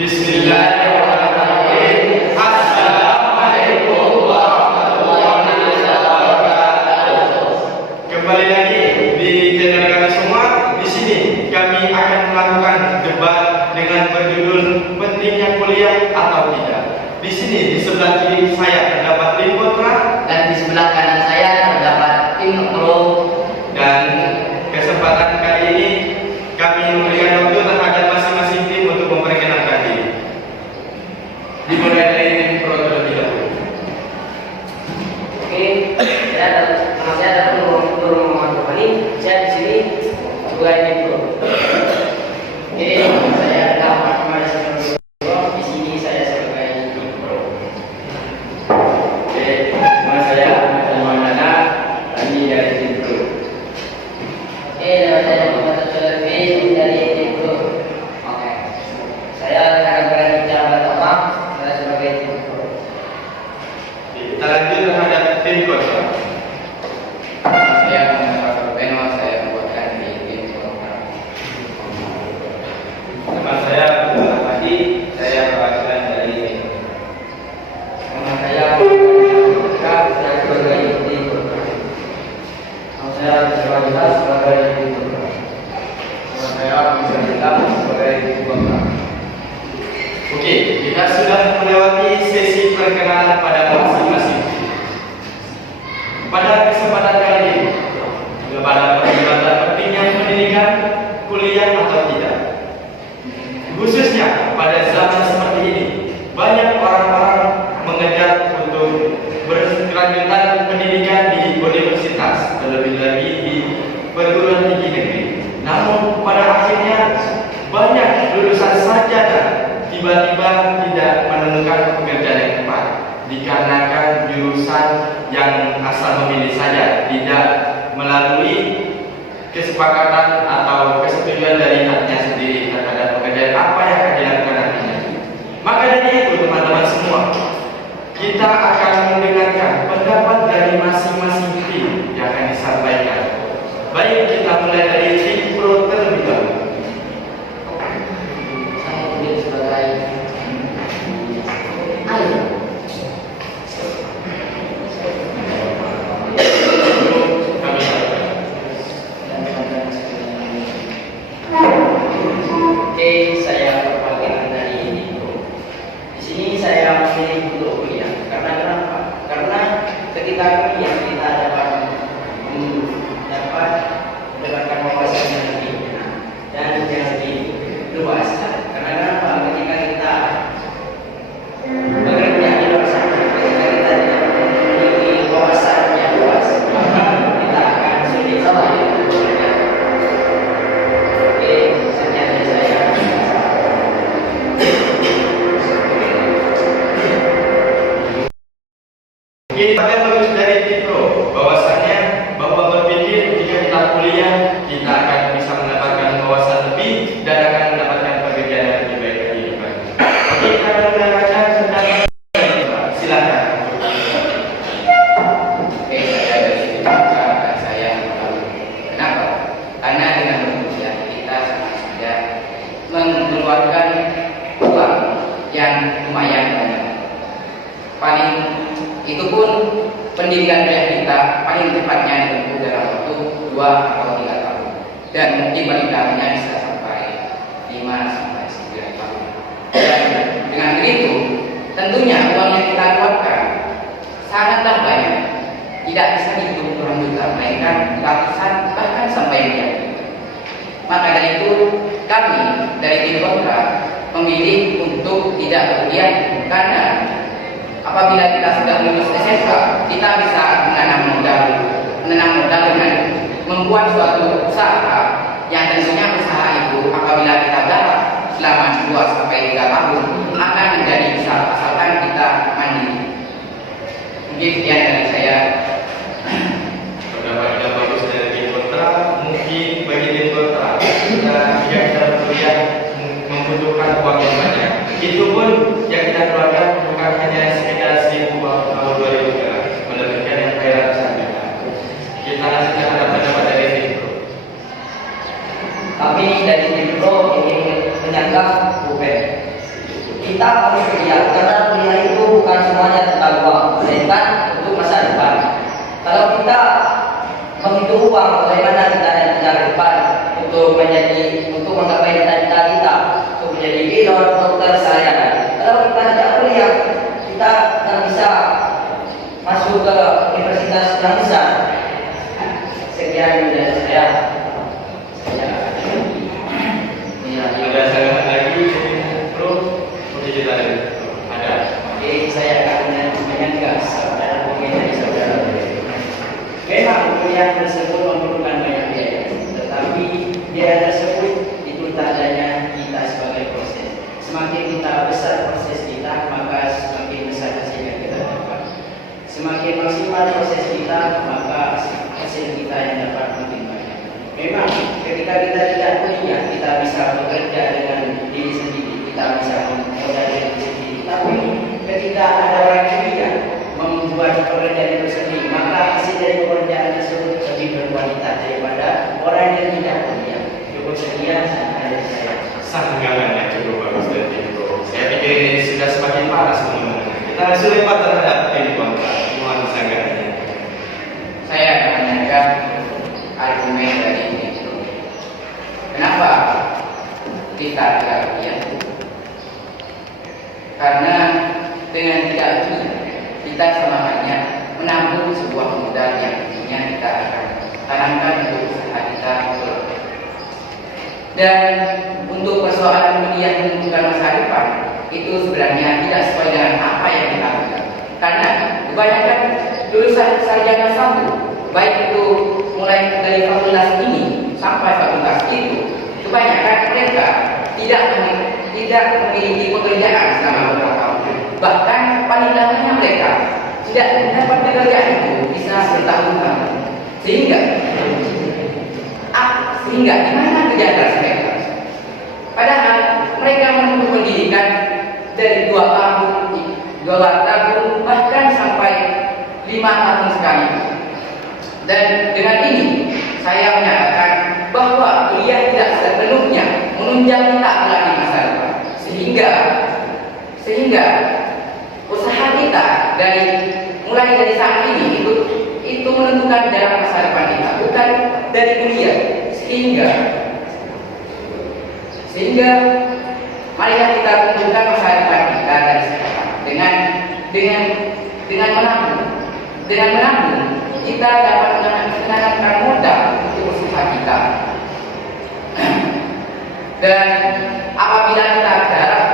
Bismillahirrahmanirrahim. Assalamualaikum warahmatullahi wabarakatuh. Kembali lagi di channel kami semua. Di sini kami akan melakukan debat dengan berjudul pentingnya kuliah atau tidak. Di sini di sebelah kiri saya terdapat tim kontra dan di sebelah kanan saya terdapat tim pro. Dan kesempatan kali ini kami memberikan waktu terhadap masing-masing tim untuk memperkenalkan diri. Dimulai dari tim pro terlebih dahulu. Oke, nama saya adalah Nur Muhammad Topani. Saya di sini sebagai tim pro. Oke, saya adalah Ahmad Ismail. Di sini saya sebagai tim pro. Oke, nama saya Ahmad Maulana. Kami dari tim pro. Oke, nama saya Muhammad Topani dari tim pro. Oke, saya akan berbicara pertama. Saya sebagai tim pro. Kita lanjut terhadap tim kontra. Saya Muhammad Beno, saya membuatkan di tim kontra. Nama saya Abdul Hadi, saya perwakilan dari tim. Nama saya saya sebagai tim pro. Nama saya sebagai tim pro. Nama saya bisa bilang sebagai tim kontra. Oke, kita sudah melewati sesi perkenalan pada masing-masing. Pada kesempatan kali ini, pada perdebatan pentingnya pendidikan, kuliah atau tidak. Khususnya pada zaman seperti ini, banyak orang-orang mengejar untuk berkelanjutan pendidikan di universitas, terlebih lagi di perguruan tinggi negeri. Namun pada akhirnya banyak lulusan sarjana tiba-tiba tidak menemukan pekerjaan yang tepat dikarenakan jurusan yang asal memilih saja, tidak melalui kesepakatan atau kesetujuan dari hatinya sendiri terhadap pekerjaan apa yang akan dilakukan nantinya. Maka dari itu teman-teman semua, kita akan mendengarkan pendapat dari masing-masing tim yang akan disampaikan. Baik, kita mulai dari tim pro terlebih dahulu. Saya pilih sebagai ayah. Kami Oke, saya perwakilan dari Indo. Di sini saya memilih untuk kuliah. Karena kenapa? Karena ketika kuliah kita dapat mendapatkan wawasan yang lebih dan yang lebih luas. Karena kenapa? Ketika kita bekerja di luar sana, ketika kita tidak memiliki wawasan yang luas, maka kita akan sulit sekali bekerja. Oke, sekian dari saya. Kita akan lulus dari tim pro bahwasannya bahwa berpikir jika kita kuliah kita akan bisa mendapatkan wawasan lebih dan akan mendapatkan pekerjaan yang lebih baik lagi di depan. Oke, kita akan mendengarkan tentang silakan. Oke, saya dari tim kontra dan saya mengetahui. Kenapa? Karena dengan berkuliah kita sudah mengeluarkan uang yang lumayan banyak. Paling itu pun pendidikan kuliah kita paling tepatnya ditempuh dalam waktu 2 atau 3 tahun, dan mungkin paling lamanya bisa sampai 5 sampai 9 tahun. Dan dengan begitu tentunya uang yang kita keluarkan sangatlah banyak, tidak bisa dihitung puluhan juta, melainkan ratusan bahkan sampai miliar. Maka dari itu kami dari tim kontra memilih untuk tidak berkuliah, karena apabila kita sudah lulus SMK, kita bisa menanam modal dengan membuat suatu usaha yang tentunya usaha itu apabila kita garap selama 2 sampai 3 tahun akan menjadi besar asalkan kita mandiri. Mungkin sekian dari saya. Pendapatnya bagus dari tim kontra. Mungkin bagi tim kontra jika kita kuliah membutuhkan uang yang banyak, itu pun yang kita keluarkan bukan hanya sekitar 1.000 atau 2.000 juta, melebihkan yang ratusan juta. Kita lanjut terhadap pendapat dari tim pro. Kami dari tim pro ingin menyanggah UPN. kita harus kuliah karena kuliah itu bukan semuanya tentang uang, melainkan untuk masa depan. Kalau kita menghitung uang, bagaimana kita nanti ke depan untuk menggapai cita-cita kita, untuk menjadi pilot, dokter, sarjana. Kalau kita tidak kuliah, kita tidak bisa masuk ke universitas yang besar. Sekian dari saya. Ada sangat lagi, Bro. Mungkin kita ada. Oke, saya akan menyanggah saudara dari saudara. Memang kuliah tersebut memerlukan banyak biaya, tetapi biaya tersebut itu tandanya kita sebagai proses. Semakin kita besar proses kita, maka semakin besar hasil yang kita dapat. Semakin maksimal proses kita, maka hasil kita yang dapat makin banyak. Memang ketika kita tidak kuliah, kita bisa bekerja dengan diri sendiri, kita bisa memodali diri sendiri. Tapi ketika ada orang yang kuliah membuat pekerjaan itu sendiri, maka hasil dari pekerjaan tersebut lebih berkualitas daripada orang yang tidak kuliah. Cukup sekian dari saya. Sanggangannya cukup bagus dari Bro. Saya pikir ini sudah semakin panas teman-teman. Kita langsung lewat terhadap ini kontrak. Mohon sanggangannya. Saya akan menanyakan argumen dari ini. Kenapa kita tidak kuliah? Karena dengan tidak kuliah, kita sama halnya menanggung sebuah modal yang tentunya kita akan tanamkan untuk usaha kita. Dan untuk persoalan kuliah menentukan masa depan itu sebenarnya tidak sesuai dengan apa yang kita lakukan. Karena kebanyakan lulusan sarjana satu, baik itu mulai dari fakultas ini sampai fakultas itu, kebanyakan mereka tidak memiliki pekerjaan selama beberapa tahun. Bahkan paling lamanya mereka tidak mendapat pekerjaan itu bisa bertahun-tahun. Sehingga di mana kejadian mereka? Padahal mereka menempuh pendidikan dari 2 tahun, 2 tahun, bahkan sampai 5 tahun sekali. Dan dengan ini saya menyatakan bahwa kuliah tidak sepenuhnya menunjang kita kelak di masa depan. Sehingga usaha kita mulai dari saat ini itu menentukan jalan masa depan kita, bukan dari kuliah. Sehingga marilah kita tentukan masa depan kita dari sekarang dengan menabung kita dapat menanamkan modal untuk usaha kita. Dan apabila kita berharap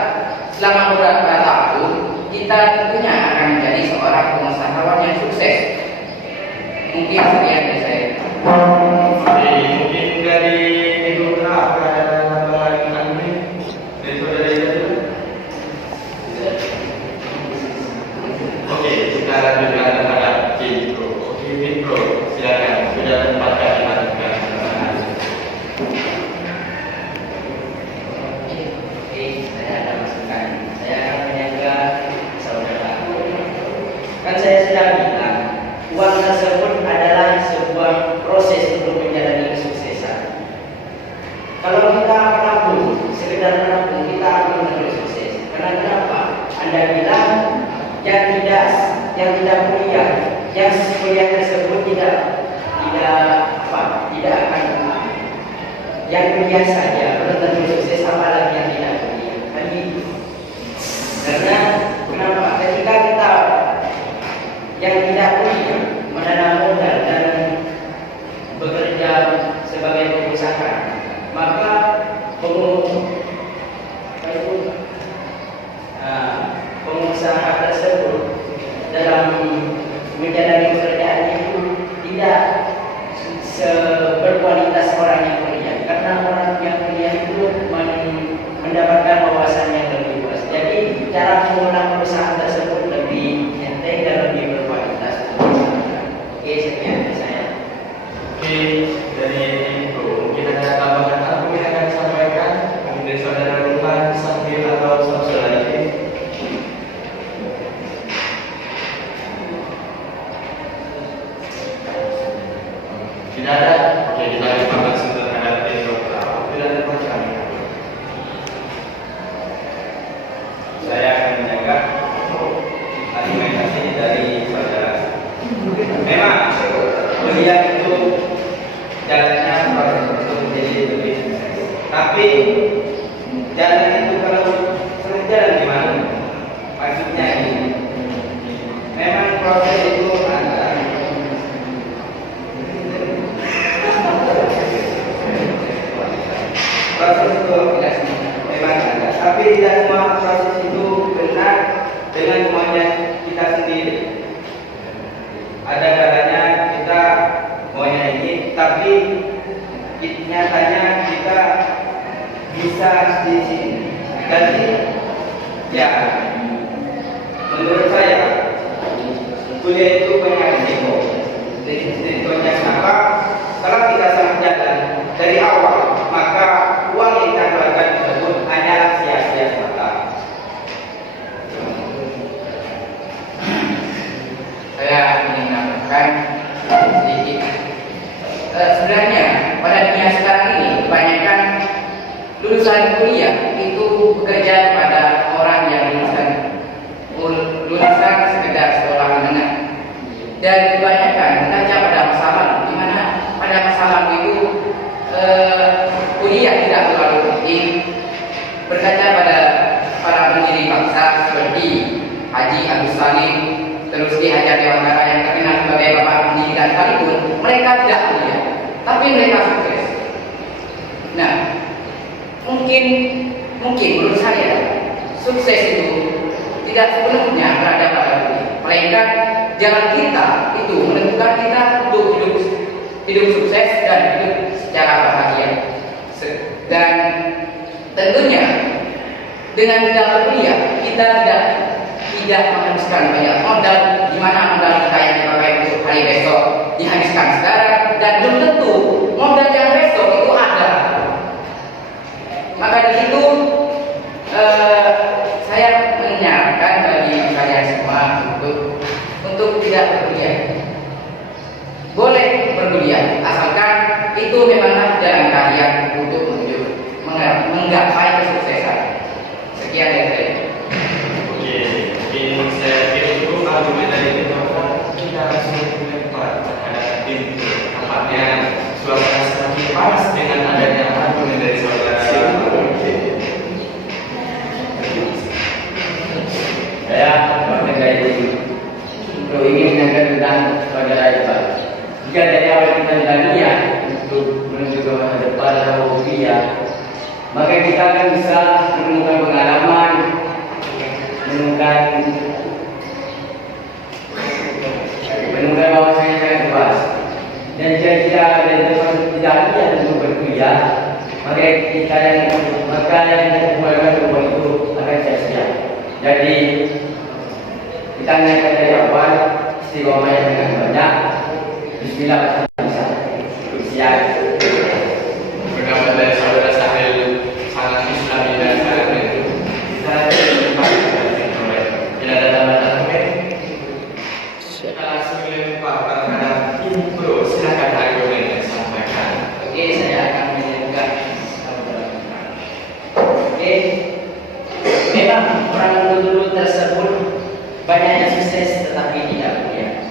selama beberapa tahun kita tentunya akan menjadi seorang pengusahawan yang sukses. Mungkin sekian dari saya. Mungkin dari Ibu ada tambahan dari saudara itu? Oke, kita lanjutkan terhadap Bro. Oke, Bro, silakan. Sudah tempat kali lanjutkan. Saya ada masukan. Saya akan menjaga saudara. Kan saya sudah bilang, uang tersebut adalah sebuah proses untuk menjalani kesuksesan. Kalau kita menabung, sekedar menabung, kita akan menuju sukses. Karena kenapa? Anda bilang yang tidak kuliah, yang kuliah tersebut tidak akan yang kuliah saja belum tentu sukses, apalagi yang tidak kuliah. Karena kenapa? Ketika kita yang tidak kuliah menanam modal dan bekerja sebagai pengusaha, maka pengusaha tersebut dalam menjalani pekerjaan itu tidak berkualitas orang yang kuliah, karena orang yang kuliah itu mendapatkan wawasan yang lebih luas. Jadi cara mengelola perusahaan tersebut lebih enteng dan lebih berkualitas. Oke, sekian dari saya. Oke, dari Ibu mungkin ada tambahan apa yang akan disampaikan mungkin dari saudara Ruhan, Sambil atau saudara lain? Tidak ada. Oke, kita lanjutkan langsung terhadap Ibu. Tidak ada macam. Saya Memang kuliah itu jalannya proses untuk menjadi lebih sukses. Tapi jalan itu kalau setengah jalan gimana? Maksudnya ini, memang proses itu ada. Proses itu memang ada, tapi tidak semua proses itu benar dengan kemauan kita sendiri. Ada kalanya kita maunya ini, tapi nyatanya kita bisa di sini. Jadi ya, menurut saya kuliah itu banyak risiko. Risikonya apa? Kalau kita salah jalan dari awal, maka uang yang kita keluarkan tersebut hanyalah sia-sia semata. Saya ingin menambahkan sedikit. Sebenarnya pada dunia sekarang ini kebanyakan lulusan kuliah itu bekerja kepada orang yang lulusan sekedar sekolah menengah, dan kebanyakan bekerja pada masa lalu, di mana pada masa lalu itu kuliah tidak terlalu penting. Berkaca pada para pendiri bangsa seperti Haji Agus Salim, terus Ki Hajar Dewantara yang terkenal sebagai bapak pendidikan sekalipun, mereka tidak kuliah, tapi mereka sukses. Nah, mungkin menurut saya sukses itu tidak sepenuhnya berada pada kuliah, melainkan jalan kita itu menentukan kita untuk hidup sukses dan hidup secara bahagia. Dan tentunya dengan tidak berkuliah kita tidak menghabiskan banyak modal, di mana modal kita yang dipakai untuk hari besok dihabiskan sekarang, dan belum tentu modal yang besok itu ada. Maka di situ saya menyarankan bagi kalian semua untuk tidak berkuliah. Boleh berkuliah asalkan itu memanglah jalan kalian untuk menggapai kesuksesan. Sekian dari saya. Oke, mungkin saya kira itu argumen dari kita langsung melempar terhadap tim. Tampaknya suasana semakin panas dengan adanya argumen dari saudara. Saya mengenai untuk ingin menyampaikan tentang saudara Iqbal. Jika dari awal kita sudah niat untuk menuju ke masa depan atau kuliah, maka kita akan bisa menemukan pengalaman, menemukan wawasan yang sangat luas. Dan jika kita ada tempat tidak niat untuk berkuliah, maka yang memulaikan rumah itu akan sia-sia. Jadi kita naikkan dari awal istiqomah yang sangat banyak. Bismillah, bisa. Siap. Pendapat dari saudara Sahil sangat islami dan sangat itu. Tidak ada tambahan komen. Kita langsung lempar terhadap info. Silakan argumen yang disampaikan. Oke, saya akan menyebutkan. Oke, memang orang dulu tersebut banyaknya sukses tetapi tidak kuliah.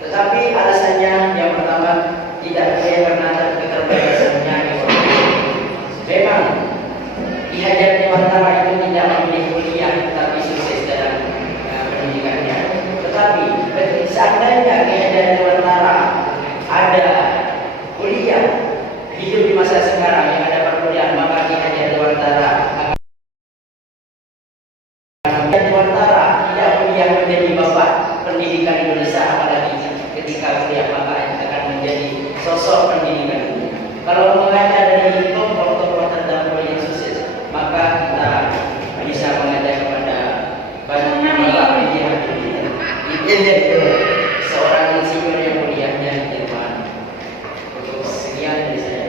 Tetapi alasannya yang pertama tidak kuliah karena keterbatasannya ekonomi. Memang Ki Hajar Dewantara itu tidak memilih kuliah tetapi sukses dalam pendidikannya. Tetapi seandainya Ki Hajar Dewantara ada kuliah, hidup di masa sekarang yang ada perkuliahan, maka Ki Hajar Dewantara tidak kuliah menjadi bapak pendidikan Indonesia, apalagi ketika kuliah maka akan menjadi sosok pendidikan dunia. Kalau mengajar dari tokoh-tokoh terdahulu yang sukses, maka kita bisa mengajar kepada banyak bapak pendidikan dunia. Itu seorang insinyur yang kuliahnya di Jerman. Untuk sekian dari saya.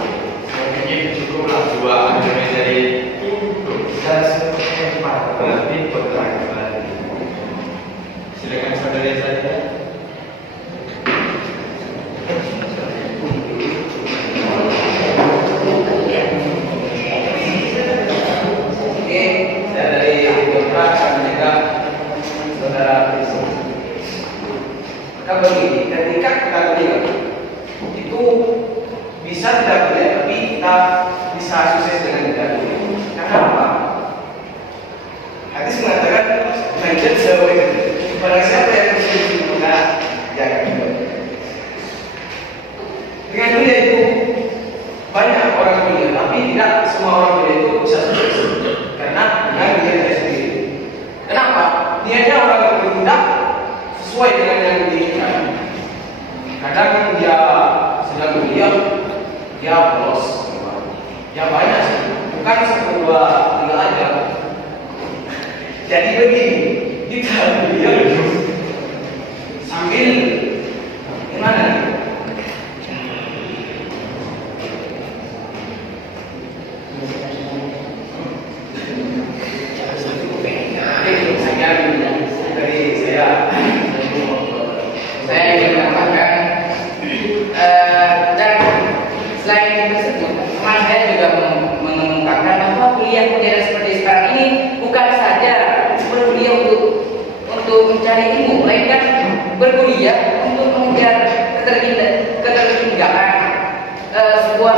Mungkin cukuplah dua argumen dari info. Kita langsung lempar terhadap info terakhir. Silakan saudara saja. Oke, saya dari Demokrat akan menjaga saudara Prisco. Nah begini, ketika kita kuliah itu bisa tidak kuliah, tapi kita bisa sukses dengan tidak kuliah. Karena apa? Hadis mengatakan menjad sebagai pada siapa yang bersuci maka jangan hidup. Dengan kuliah itu banyak orang kuliah, tapi tidak semua orang kuliah itu bisa sukses karena dengan niatnya sendiri. Kenapa? Niatnya orang bertindak sesuai dengan yang diinginkan. Kadang dia sedang kuliah, dia bolos. Ya banyak sih, bukan satu dua tiga aja. Jadi begini, kita kuliah sambil gimana nih? Saya ingin menambahkan dan selain tersebut, teman saya juga mengungkapkan bahwa kuliah modern seperti sekarang ini bukan saja berkuliah untuk mencari ilmu, melainkan berkuliah untuk mengejar ketertinggalan sebuah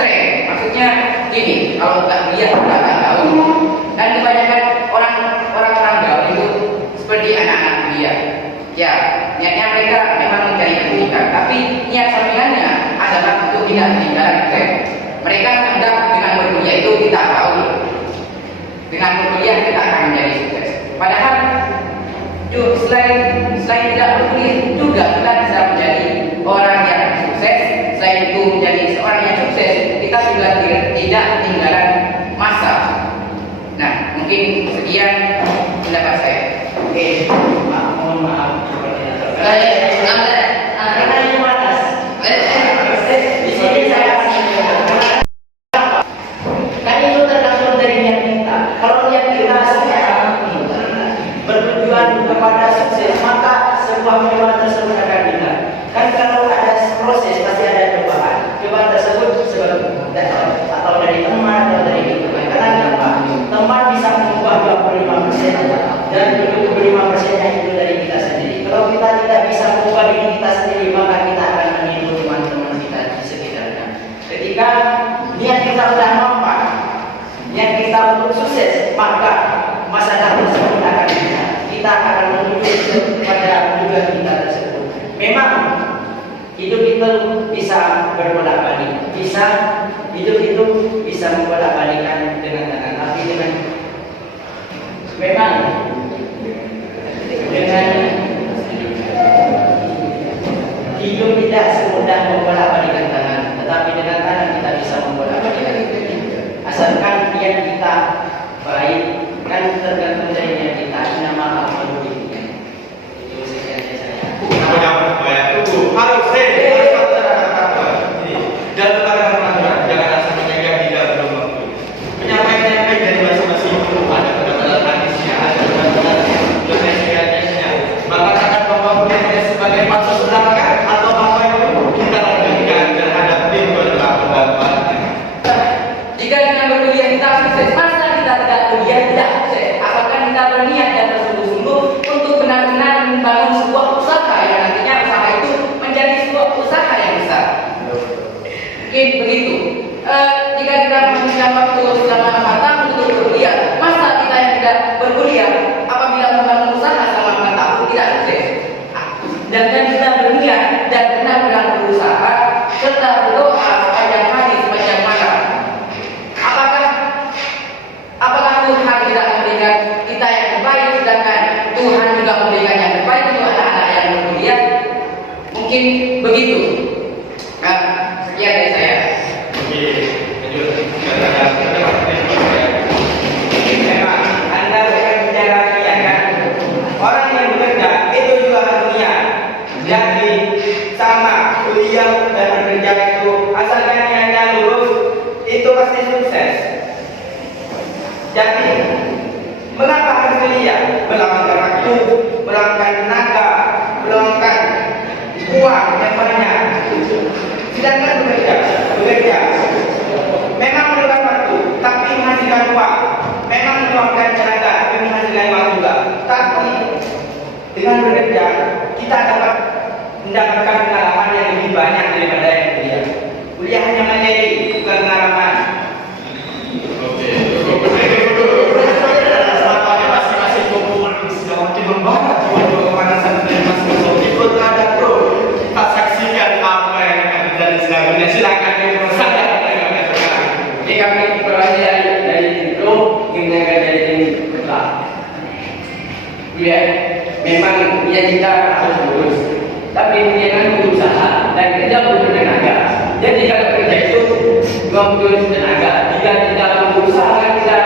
tren. Maksudnya gini, kalau tak kuliah tak tahu. Dan kebanyakan orang gaul itu seperti anak-anak kuliah. Ya, niatnya mereka memang mencari pendidikan, tapi niat sampingannya adalah untuk tidak ketinggalan tren. Mereka menganggap dengan berkuliah itu kita tahu, dengan berkuliah kita akan menjadi sukses. Padahal, selain tidak berkuliah juga kita bisa menjadi orang yang sukses. Selain itu menjadi seorang yang sukses, kita juga tidak ketinggalan masa. Nah, mungkin sekian pendapat saya. Oke, mohon maaf. Karena ini batas. Di sini saya kan itu tergantung dari niat kita. Kalau niat kita bertujuan kepada sukses, maka sebuah perjuangan tersebut akan bisa. Kan kalau ada proses pasti ada cobaan. Cobaan tersebut atau dari teman atau dari lingkungan. Karena apa? Teman bisa mengubah 25% dan 75%-nya itu dari kita sendiri. Kalau kita tidak bisa mengubah diri kita sendiri, maka kita akan meniru teman-teman kita di sekitarnya. Ketika niat kita sudah mampan, niat kita untuk sukses, maka masa depan tersebut akan bisa. Kita akan menuju kepada tujuan kita tersebut. Memang hidup itu bisa berbolak-balik, hidup itu bisa membolak-balikan dengan tangan, tapi dengan memang dengan hidup tidak semudah membolak-balikan tangan, tetapi dengan tangan kita bisa membolak-balikan hidup. Asalkan niat kita baik, kan tergantung dari niat kita. Nama Allah itu sekian dari saya. Harus kata-kata dalam peraturan jangan asal menyanggah tidak belum waktu. Penyampaian dari masing-masing itu ada pendapat hadisnya, ada pendapat penelitiannya. Maka akan mempunyai sebagai maksud belakang atau apa itu kita lanjutkan terhadap tim pendapat. Jika dengan berkuliah kita sukses, masa kita tidak kuliah tidak sukses? Apakah kita berniat dan bersungguh-sungguh untuk benar-benar membangun sebuah usaha yang nantinya usaha itu menjadi sebuah usaha yang besar? Mungkin begitu. Jika kita menghabiskan waktu selama 4 tahun untuk berkuliah, masa kita yang tidak berkuliah apabila membangun usaha selama 4 tahun tidak sukses? Dan kita berniat dan benar-benar berusaha serta berdoa sepanjang hari sepanjang malam. Apakah Tuhan tidak memberikan kita yang terbaik, sedangkan Tuhan juga memberikan yang terbaik untuk anak-anak yang berkuliah? Mungkin begitu. Sekian dari saya. Memang Anda bicara niat kan? Orang yang bekerja itu juga harus niat. Jadi sama kuliah dan bekerja itu asalkan niatnya lurus itu pasti sukses. Jadi mengapa harus kuliah? Meluangkan waktu, meluangkan tenaga, meluangkan uang yang banyak. Sedangkan bekerja memang meluangkan waktu, tapi menghasilkan uang. Memang meluangkan tenaga, tapi menghasilkan uang juga. Tapi dengan bekerja kita akan ya memang ya kita harus lulus, tapi jangan berusaha dan kerja butuh tenaga. Jadi kalau kerja itu butuh tenaga. Jika kita berusaha kita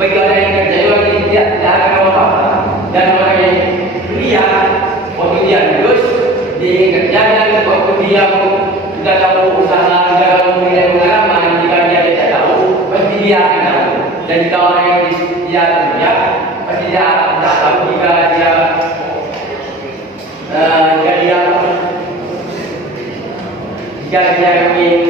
bagi orang yang kerja itu tidak akan apa-apa. Dan orang yang kuliah waktu dia lulus dia kerja dan waktu dia sudah tahu usaha, sudah tahu punya pengalaman, jika dia tidak tahu pasti dia akan tahu. Dan jika orang yang dia kerja pasti dia tidak tahu jika dia ingin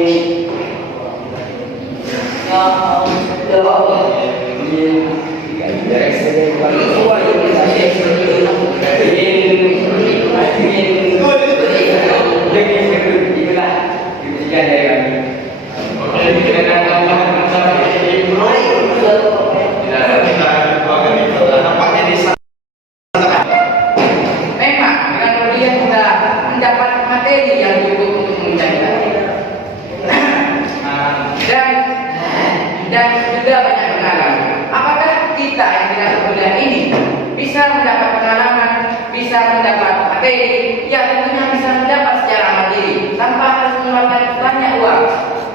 Memang dengan kuliah kita mendapat materi yang cukup untuk mencari dan juga banyak pengalaman. Apakah kita yang tidak berkuliah ini bisa mendapat pengalaman, bisa mendapat materi? Ya tentunya bisa mendapat secara materi tanpa harus mengeluarkan banyak uang.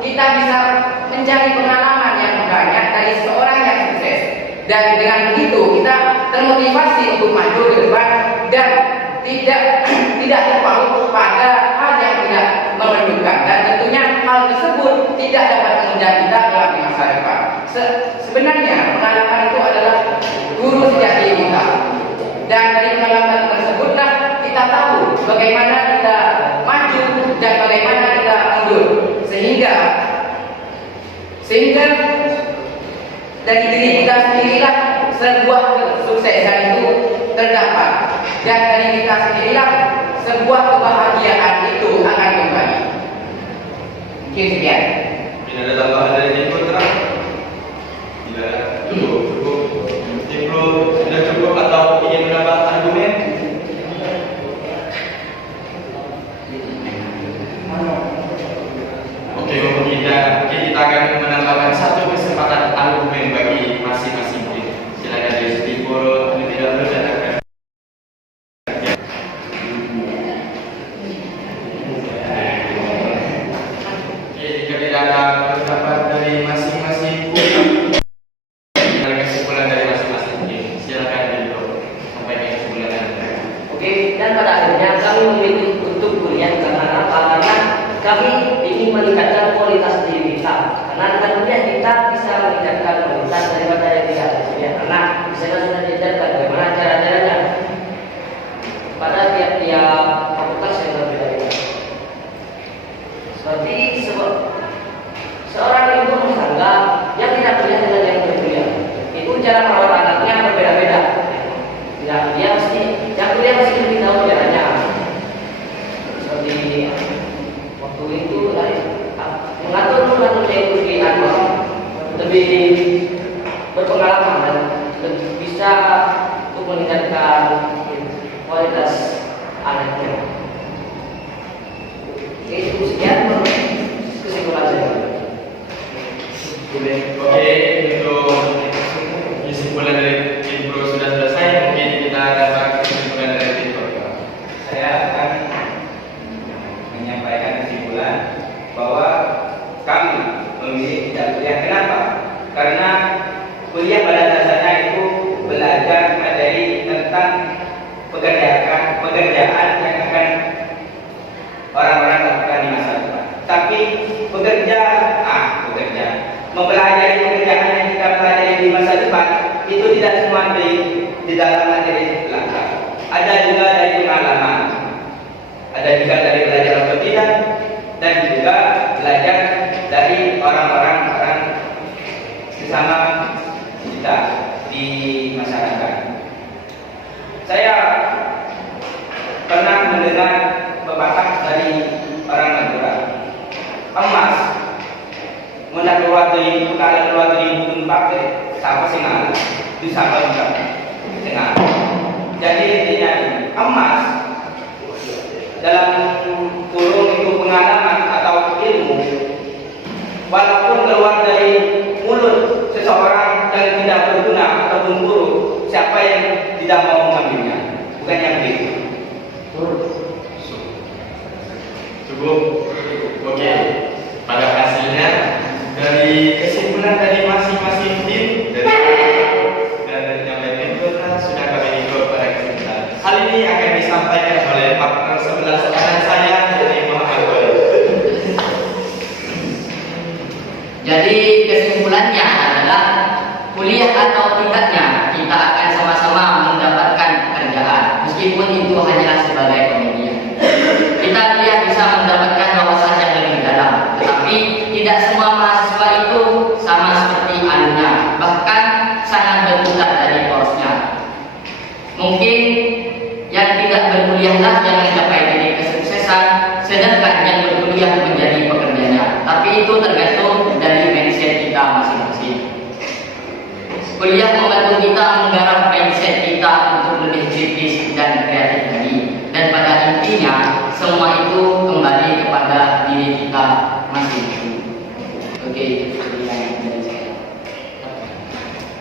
Kita bisa mencari pengalaman yang banyak dari seorang yang sukses, dan dengan begitu kita termotivasi untuk maju ke depan dan tidak terpaut pada hal yang tidak menentukan, dan tentunya hal tersebut tidak dapat menunjang kita kelak di masa depan. Sebenarnya pengalaman itu adalah guru sejati kita, dan dari pengalaman tersebutlah kita tahu bagaimana kita maju dan bagaimana kita mundur, sehingga dari diri kita sendirilah sebuah kesuksesan itu terdapat, dan dari kita sendirilah sebuah kebahagiaan itu akan kembali. Mungkin sekian. Tidak ada tambahan dari Tim Pro terang? Tidak ada. Cukup. Tim Pro sudah cukup atau ingin menambah argumen? Oke, mungkin kita akan menambahkan satu kesempatan argumen bagi masing-masing tim. Silakan dari Tim Pro terlebih dahulu dan akan. Oke, jika tidak ada pendapat dari masing-masing tim, ada kesimpulan dari masing-masing tim. Silakan Tim Pro sampaikan kesimpulan Anda. Oke, dan pada akhirnya kami memilih untuk kuliah karena apa? Karena kami ingin meningkatkan kualitas diri kita. Karena dengan kuliah kita bisa meningkatkan kualitas daripada yang tidak ada. Karena di sana sudah diajarkan bagaimana cara-caranya pada tiap-tiap fakultas yang berbeda. Seperti seorang ibu rumah tangga yang tidak kuliah dengan yang berkuliah, itu cara merawat anaknya berbeda-beda. Tidak, dia mesti yang kuliah mesti lebih tahu caranya. Seperti waktu itu mengatur itu lebih berpengalaman dan lebih bisa untuk meningkatkan kualitas anaknya. Oke, itu sekian kesimpulan saya. Oke, untuk kesimpulan dari Tim Pro sudah selesai. Mungkin kita dapat kesimpulan dari Tim Pro. Saya akan menyampaikan kesimpulan bahwa kami memilih tidak kuliah. Kenapa? Karena kuliah pada dasarnya itu belajar materi tentang pekerjaan yang akan orang-orang lakukan di masa depan. Tapi mempelajari pekerjaan yang kita pelajari di masa depan itu tidak semua di dalam materi belakang. Ada juga dari pengalaman, ada juga dari belajar otodidak, dan juga belajar dari orang-orang sesama kita di masyarakat. Saya pernah mendengar pepatah dari orang Madura, emas mudah keluar dari kalau keluar dari butun pakai siapa sih ngalah di siapa juga dengar. Jadi intinya emas dalam kurung itu pengalaman atau ilmu, walaupun keluar dari mulut seseorang yang tidak berguna ataupun buruk, siapa yang tidak mau atau tidaknya kita akan sama-sama mendapatkan pekerjaan, meskipun itu hanyalah sebagai pemilihan. Kita dia bisa mendapatkan wawasan yang lebih dalam, tetapi tidak semua mahasiswa itu sama seperti anunya, bahkan sangat berputar dari porosnya. Mungkin yang tidak berkuliahlah yang mencapai titik kesuksesan, sedangkan yang berkuliah menjadi pekerjanya. Tapi itu tergantung dari mindset kita masing-masing. Kuliah membantu kita menggarap mindset kita untuk lebih kritis dan kreatif lagi. Dan pada intinya, semua itu kembali kepada diri kita masing-masing. Oke, sekian dari saya.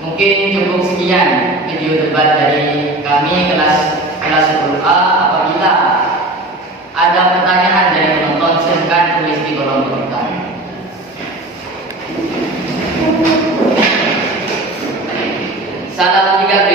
Mungkin cukup sekian video debat dari kami kelas 10A. Apabila ada pertanyaan dari penonton, silakan tulis di kolom komentar. Salam 3B.